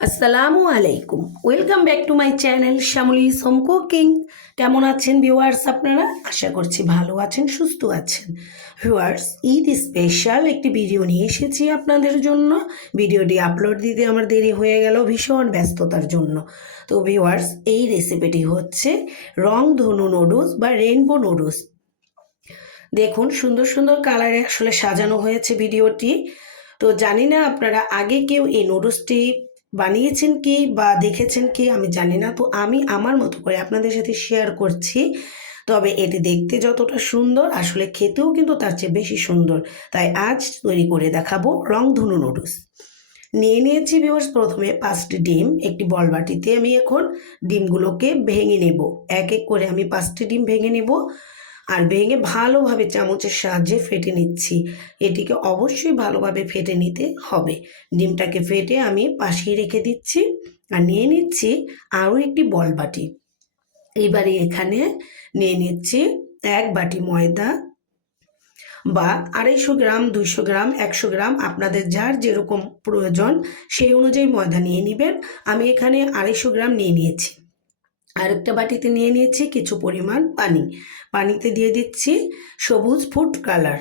আসসালামু আলাইকুম, welcome back to my channel Shyamli's home cooking. কেমন আছেন ভিউয়ার্স? আপনারা আশা করছি ভালো আছেন, সুস্থ আছেন। ভিউয়ার্স, ঈদ স্পেশাল একটি ভিডিও নিয়ে এসেছি আপনাদের জন্য। ভিডিওটি আপলোড দিতে আমার দেরি হয়ে গেল ভীষণ ব্যস্ততার জন্য। তো ভিউয়ার্স, এই রেসিপিটি হচ্ছে রংধনু নুডলস বা রেইনবো নুডলস। দেখুন সুন্দর সুন্দর কালারে আসলে সাজানো হয়েছে ভিডিওটি। তো জানি না আপনারা আগে কেউ এই নুডলসটি বানিয়েছেন কি বা দেখেছেন কি আমি জানি না। তো আমি আমার মতো করে আপনাদের সাথে শেয়ার করছি। তবে এটি দেখতে যতটা সুন্দর, আসলে খেতেও কিন্তু তার চেয়ে বেশি সুন্দর। তাই আজ তৈরি করে দেখাবো রংধনু নুডলস। নিয়ে নিয়েছি ভিউয়ার্স প্রথমে 5টি ডিম। একটি বল বাটিতে আমি এখন ডিমগুলোকে ভেঙে নেব। এক এক করে আমি 5টি ডিম ভেঙে নেব আর ভেঙে ভালোভাবে চামচের সাহায্যে ফেটে নিচ্ছি। এটিকে অবশ্যই ভালোভাবে ফেটে নিতে হবে। ডিমটাকে ফেটে আমি পাশে রেখে দিচ্ছি আর নিয়ে নিচ্ছি আরও একটি বল বাটি। এবারে এখানে নিয়ে নিচ্ছি 1 বাটি ময়দা বা 250 গ্রাম, 200 গ্রাম, 100 গ্রাম, আপনাদের যার যেরকম প্রয়োজন সেই অনুযায়ী ময়দা নিয়ে নেবেন। আমি এখানে 250 গ্রাম নিয়ে নিয়েছি। আরেকটা বাটিতে নিয়ে নিয়েছি কিছু পরিমাণ পানি। পানিতে দিয়ে দিচ্ছি সবুজ ফুড কালার।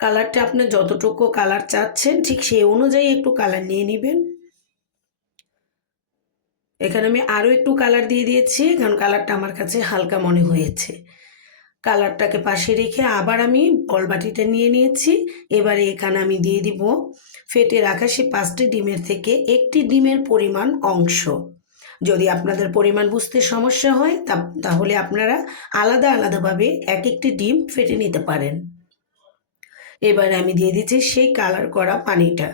কালারটা আপনি যতটুকু কালার চাচ্ছেন ঠিক সেই অনুযায়ী একটু কালার নিয়ে নেবেন। এখানে আমি আরও একটু কালার দিয়ে দিয়েছি, কারণ কালারটা আমার কাছে হালকা মনে হয়েছে। কালারটাকে পাশে রেখে আবার আমি বল বাটিটা নিয়ে নিয়েছি। এবারে এখানে আমি দিয়ে দিব ফেটে রাখা সে 5টি ডিমের থেকে একটি ডিমের পরিমাণ অংশ। যদি আপনাদের পরিমাণ বুঝতে সমস্যা হয় তাহলে আপনারা আলাদা আলাদাভাবে এক একটি ডিম ফেটে নিতে পারেন। এবারে আমি দিয়ে দিচ্ছি সেই কালার করা পানিটা।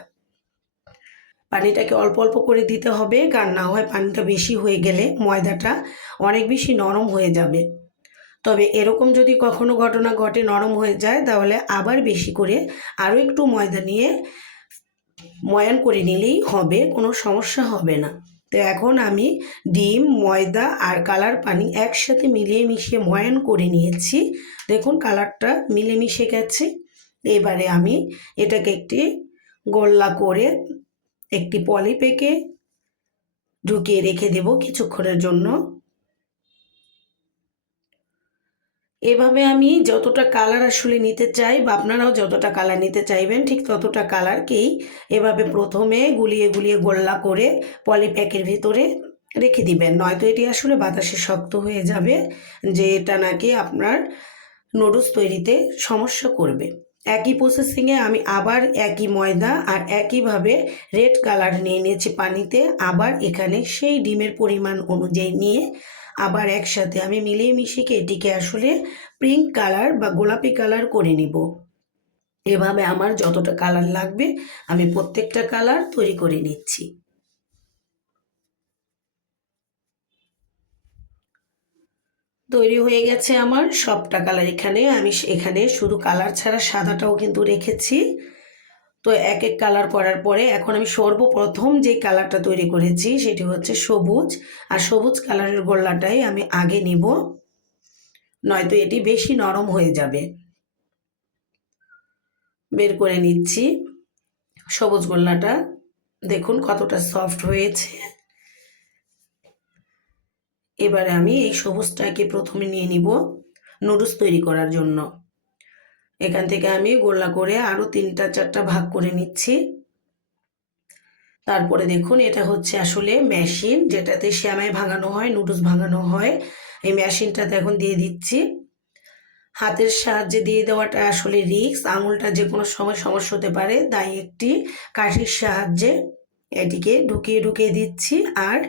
পানিটাকে অল্প অল্প করে দিতে হবে, কারণ না হয় পানিটা বেশি হয়ে গেলে ময়দাটা অনেক বেশি নরম হয়ে যাবে। তবে এরকম যদি কখনো ঘটনা ঘটে নরম হয়ে যায়, তাহলে আবার বেশি করে আরও একটু ময়দা নিয়ে ময়ান করে নিলেই হবে, কোনো সমস্যা হবে না। তো এখন আমি ডিম, ময়দা আর কালার পানি একসাথে মিলিয়ে মিশিয়ে ময়ান করে নিয়েছি। দেখুন কালারটা মিলে মিশে গেছে। এবারে আমি এটাকে একটি গোল্লা করে একটি পলিপ্যাকে ঢুকিয়ে রেখে দেব কিছুক্ষণের জন্য। এভাবে আমি যতটা কালার আসলে নিতে চাই বা আপনারাও যতটা কালার নিতে চাইবেন ঠিক ততটা কালারকেই এভাবে প্রথমে গুলিয়ে গুলিয়ে গোল্লা করে পলিপ্যাকের ভিতরে রেখে দিবেন, নয়তো এটি আসলে বাতাসে শক্ত হয়ে যাবে, যে এটা নাকি আপনার নুডলস তৈরিতে সমস্যা করবে। একই প্রসেসিংয়ে আমি আবার একই ময়দা আর একইভাবে রেড কালার নিয়ে নিয়েছি পানিতে। আবার এখানে সেই ডিমের পরিমাণ অনুযায়ী নিয়ে আবার একসাথে আমি মিলিয়ে মিশিয়ে এটিকে আসলে পিঙ্ক কালার বা গোলাপি কালার করে নিব। এভাবে আমার যতটা কালার লাগবে আমি প্রত্যেকটা কালার তৈরি করে নিচ্ছি। তৈরি হয়ে গেছে আমার সবটা কালার। আমি এখানে শুধু কালার ছাড়া সাদাটাও কিন্তু রেখেছি। তো এক এক কালার করার পরে এখন আমি সর্বপ্রথম যে কালারটা তৈরি করেছি সেটি হচ্ছে সবুজ। আর সবুজ কালারের গোল্লাটাই আমি আগে নিব, নয়তো এটি বেশি নরম হয়ে যাবে। বের করে নিচ্ছি সবুজ গোল্লাটা। দেখুন কতটা সফট হয়েছে। এবারে আমি এই সবুজটাকে প্রথমে নিয়ে নিব নুডলস তৈরি করার জন্য। এখান থেকে আমি গোল্লা করে আরও 3টা 4টা ভাগ করে নিচ্ছি। তারপরে দেখুন এটা হচ্ছে আসলে মেশিন, যেটাতে সেমাই ভাঙানো হয়, নুডলস ভাঙানো হয়। এই মেশিনটাতে এখন দিয়ে দিচ্ছি। হাতের সাহায্যে দিয়ে দেওয়াটা আসলে রিস্ক, আঙুলটা যে কোনো সময় সমস্যা হতে পারে, তাই একটি কাঠির সাহায্যে এটিকে ঢুকিয়ে ঢুকিয়ে দিচ্ছি। আর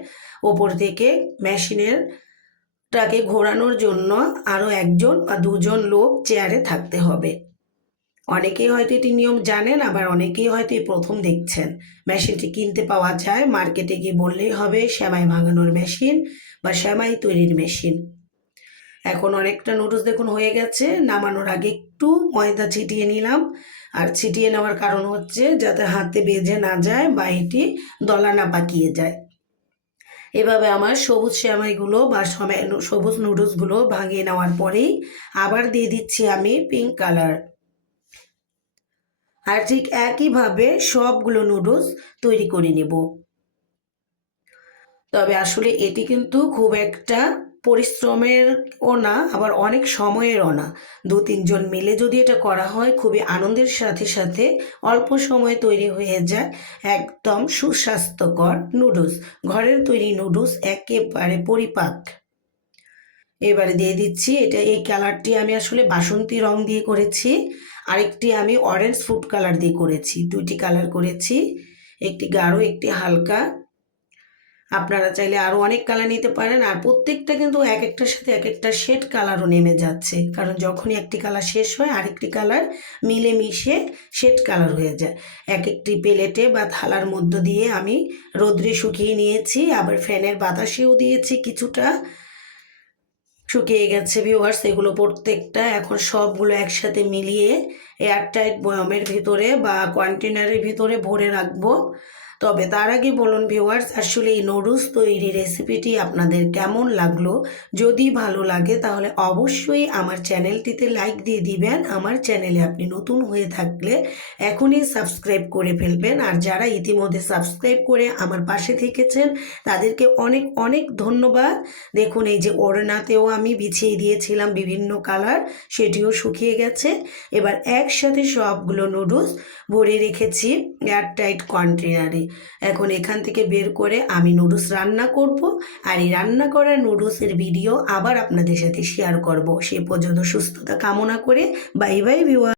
ওপর থেকে মেশিনেরটাকে ঘোরানোর জন্য আরও 1জন বা 2জন লোক চেয়ারে থাকতে হবে। অনেকেই হয়তো এটি নিয়ম জানেন, আবার অনেকেই হয়তো এই প্রথম দেখছেন। মেশিনটি কিনতে পাওয়া যায়, মার্কেটে গিয়ে বললেই হবে সেমাই ভাঙানোর মেশিন বা সেমাই তৈরির মেশিন। এখন অনেকটা নুডলস দেখুন হয়ে গেছে। নামানোর আগে একটু ময়দা ছিটিয়ে নিলাম। আর ছিটিয়ে নেওয়ার কারণ হচ্ছে যাতে হাতে বেজে না যায় বা এটি দলা না পাকিয়ে যায়। এভাবে আমার সবুজ সেমাইগুলো বা সবুজ নুডলসগুলো ভাঙিয়ে নেওয়ার পরেই আবার দিয়ে দিচ্ছি আমি পিঙ্ক কালার। আর ঠিক একইভাবে সবগুলো নুডলস তৈরি করে নেব। তবে আসলে এটি কিন্তু খুব একটা পরিশ্রমেরও না, আবার অনেক সময়েরও না। ২-৩ জন মিলে যদি এটা করা হয় খুবই আনন্দের সাথে সাথে অল্প সময়ে তৈরি হয়ে যায় একদম সুস্বাস্থ্যকর নুডলস। ঘরের তৈরি নুডলস একেবারে পরিপাক। এবারে দিয়ে দিচ্ছি এই কালারটি আমি আসলে বাসন্তী রং দিয়ে করেছি, আরেকটি আমি অরেঞ্জ ফুড কালার দিয়ে করেছি। ২টি কালার করেছি, একটি গাঢ় একটি হালকা। আপনারা চাইলে আরও অনেক কালার নিতে পারেন। আর প্রত্যেকটা কিন্তু এক একটার সাথে এক একটা শেড কালারও নেমে যাচ্ছে, কারণ যখনই একটি কালার শেষ হয় আরেকটি কালার মিলেমিশে শেড কালার হয়ে যায়। এক একটি প্লেটে বা থালার মধ্য দিয়ে আমি রোদ্রে শুকিয়ে নিয়েছি, আবার ফ্যানের বাতাসেও দিয়েছি কিছুটা, শুকিয়ে গেছে ভিউয়ার্স। এগুলো প্রত্যেকটা এখন সবগুলো একসাথে মিলিয়ে এয়ারটাইট বয়ামের ভিতরে বা কন্টেনারের ভিতরে ভরে রাখবো। তবে তার আগে বলুন ভিউয়ার্স, আসলে এই নুডলস তৈরি রেসিপিটি আপনাদের কেমন লাগলো? যদি ভালো লাগে তাহলে অবশ্যই আমার চ্যানেলটিতে লাইক দিয়ে দিবেন। আমার চ্যানেলে আপনি নতুন হয়ে থাকলে এখনই সাবস্ক্রাইব করে ফেলবেন। আর যারা ইতিমধ্যে সাবস্ক্রাইব করে আমার পাশে থেকেছেন তাদেরকে অনেক অনেক ধন্যবাদ। দেখুন এই যে ওড়নাতেও আমি বিছিয়ে দিয়েছিলাম বিভিন্ন কালার, সেটিও শুকিয়ে গেছে। এবার একসাথে সবগুলো নুডলস ভরে রেখেছি এয়ারটাইট কন্টেনারে। এখন এখান থেকে বের করে আমি নুডলস রান্না করব, আর এই রান্না করা নুডলসের ভিডিও আবার আপনাদের সাথে শেয়ার করব। সে পর্যন্ত সুস্থতা কামনা করে বাই বাই ভিউয়ার।